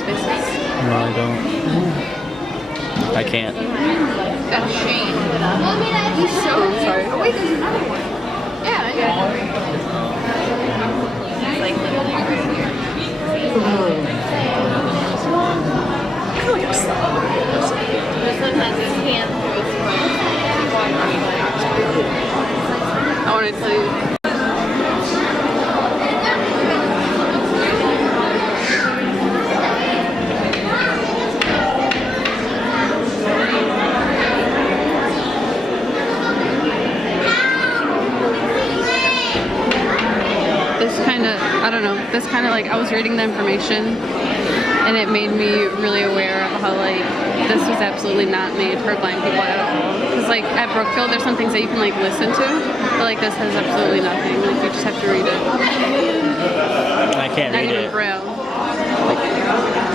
those faces? No, I don't. I can't. That's Shane. He's so sorry. Oh wait, there's another one. Yeah, I know. Like, this one has his hand through his throat. I want to tell you. This kind of like, I was reading the information and it made me really aware of how like this was absolutely not made for blind people at all. Because like at Brookfield there's some things that you can like listen to, but like this has absolutely nothing. Like you just have to read it. I can't Not read even it. Braille. Like,